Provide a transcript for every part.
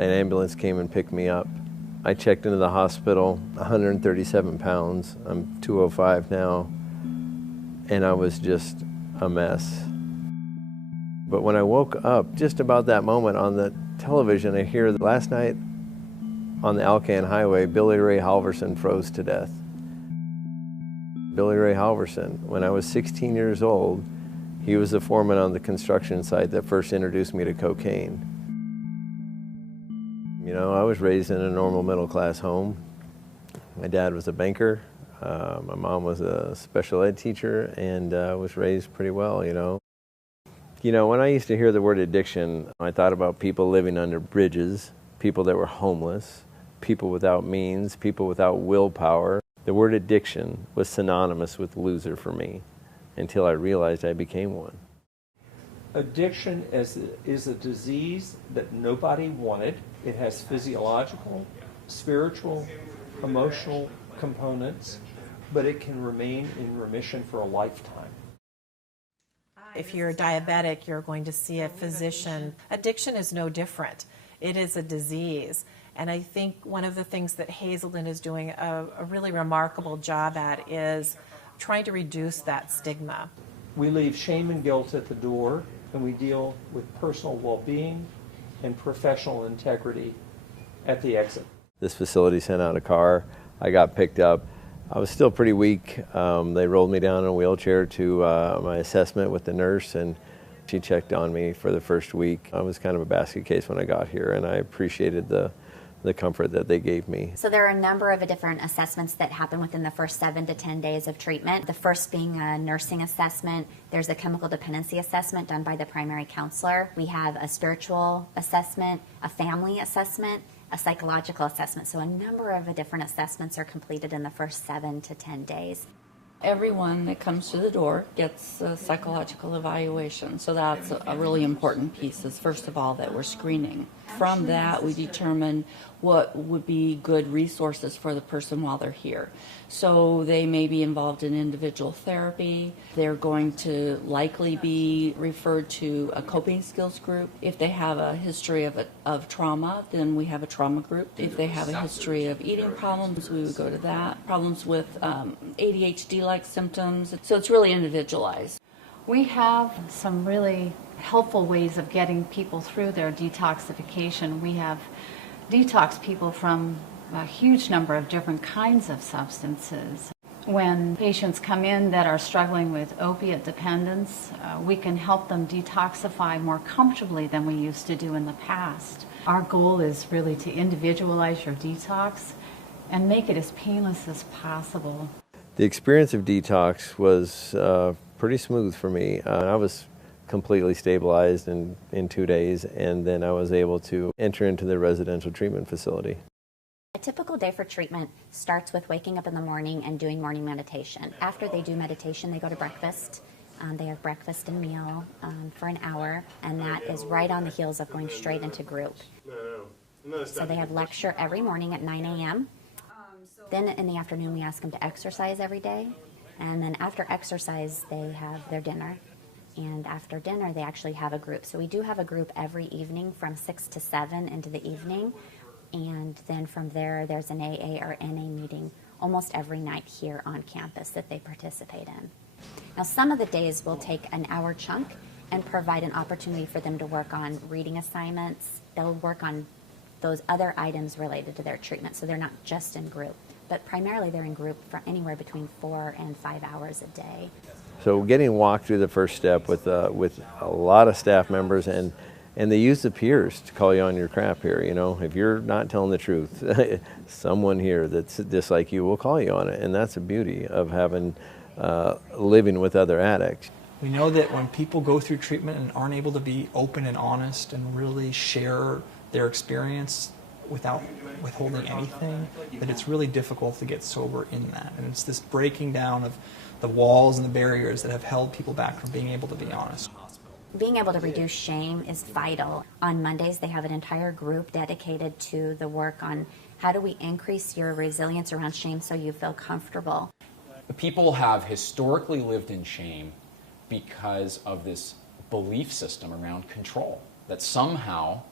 an ambulance came and picked me up. I checked into the hospital, 137 pounds. I'm 205 now, and I was just a mess. But when I woke up, just about that moment on the television, I hear that last night on the Alcan Highway, Billy Ray Halverson froze to death. Billy Ray Halverson, when I was 16 years old, he was the foreman on the construction site that first introduced me to cocaine. You know, I was raised in a normal middle-class home. My dad was a banker. My mom was a special ed teacher, and was raised pretty well, you know. You know, when I used to hear the word addiction, I thought about people living under bridges, people that were homeless, people without means, people without willpower. The word addiction was synonymous with loser for me until I realized I became one. Addiction is a disease that nobody wanted. It has physiological, spiritual, emotional components, but it can remain in remission for a lifetime. If you're diabetic, you're going to see a physician. Addiction is no different. It is a disease. And I think one of the things that Hazelden is doing a really remarkable job at is trying to reduce that stigma. We leave shame and guilt at the door, and we deal with personal well-being and professional integrity at the exit. This facility sent out a car. I got picked up. I was still pretty weak. They rolled me down in a wheelchair to my assessment with the nurse, and she checked on me for the first week. I was kind of a basket case when I got here, and I appreciated the comfort that they gave me. So there are a number of different assessments that happen within the first 7 to 10 days of treatment. The first being a nursing assessment. There's a chemical dependency assessment done by the primary counselor. We have a spiritual assessment, a family assessment, a psychological assessment. So a number of different assessments are completed in the first 7 to 10 days. Everyone that comes through the door gets a psychological evaluation, so that's a really important piece, is first of all that we're screening. From that we determine what would be good resources for the person while they're here. So they may be involved in individual therapy, they're going to likely be referred to a coping skills group. If they have a history of trauma, then we have a trauma group. If they have a history of eating problems, we would go to that. Problems with ADHD-like symptoms, so it's really individualized. We have some really helpful ways of getting people through their detoxification. We have detoxed people from a huge number of different kinds of substances. When patients come in that are struggling with opiate dependence, we can help them detoxify more comfortably than we used to do in the past. Our goal is really to individualize your detox and make it as painless as possible. The experience of detox was pretty smooth for me. I was completely stabilized in 2 days, and then I was able to enter into the residential treatment facility. A typical day for treatment starts with waking up in the morning and doing morning meditation. After they do meditation, they go to breakfast. They have breakfast and meal for an hour, and that is right on the heels of going straight into group. So they have lecture every morning at 9 a.m. Then in the afternoon, we ask them to exercise every day. And then after exercise, they have their dinner. And after dinner, they actually have a group. So we do have a group every evening from 6 to 7 into the evening. And then from there, there's an AA or NA meeting almost every night here on campus that they participate in. Now, some of the days will take an hour chunk and provide an opportunity for them to work on reading assignments. They'll work on those other items related to their treatment, so they're not just in group. But primarily they're in group for anywhere between 4 and 5 hours a day. So getting walked through the first step with a lot of staff members, and they use the peers to call you on your crap here. You know, if you're not telling the truth, someone here that's just like you will call you on it, and that's the beauty of having living with other addicts. We know that when people go through treatment and aren't able to be open and honest and really share their experience without withholding anything, that it's really difficult to get sober in that. And it's this breaking down of the walls and the barriers that have held people back from being able to be honest. Being able to reduce shame is vital. On Mondays, they have an entire group dedicated to the work on how do we increase your resilience around shame so you feel comfortable. People have historically lived in shame because of this belief system around control, that somehow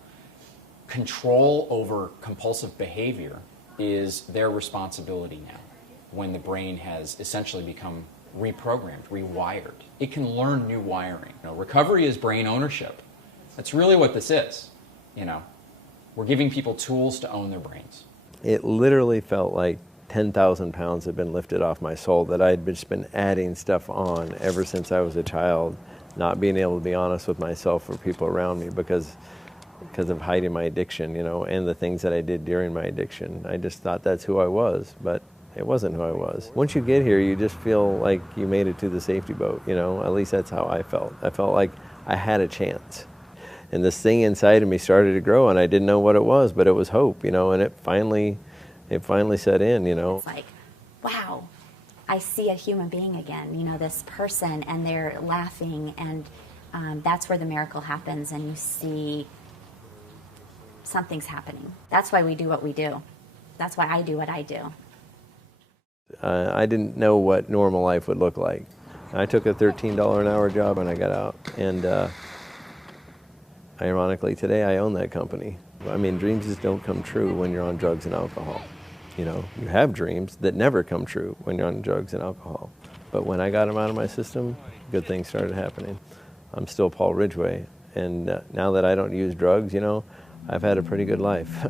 control over compulsive behavior is their responsibility now, when the brain has essentially become reprogrammed, rewired. It can learn new wiring. Recovery is brain ownership. That's really what this is. We're giving people tools to own their brains. It literally felt like 10,000 pounds had been lifted off my soul, that I'd just been adding stuff on ever since I was a child, not being able to be honest with myself or people around me because of hiding my addiction, and the things that I did during my addiction. I just thought that's who I was, but it wasn't who I was. Once you get here, you just feel like you made it to the safety boat, At least that's how I felt. I felt like I had a chance. And this thing inside of me started to grow, and I didn't know what it was, but it was hope, and it finally set in, It's like, wow, I see a human being again, this person, and they're laughing, and that's where the miracle happens, and you see something's happening. That's why we do what we do. That's why I do what I do. I didn't know what normal life would look like. I took a $13 an hour job when I got out, and ironically today I own that company. Dreams just don't come true when you're on drugs and alcohol. You have dreams that never come true when you're on drugs and alcohol. But when I got them out of my system, good things started happening. I'm still Paul Ridgway, and now that I don't use drugs, I've had a pretty good life.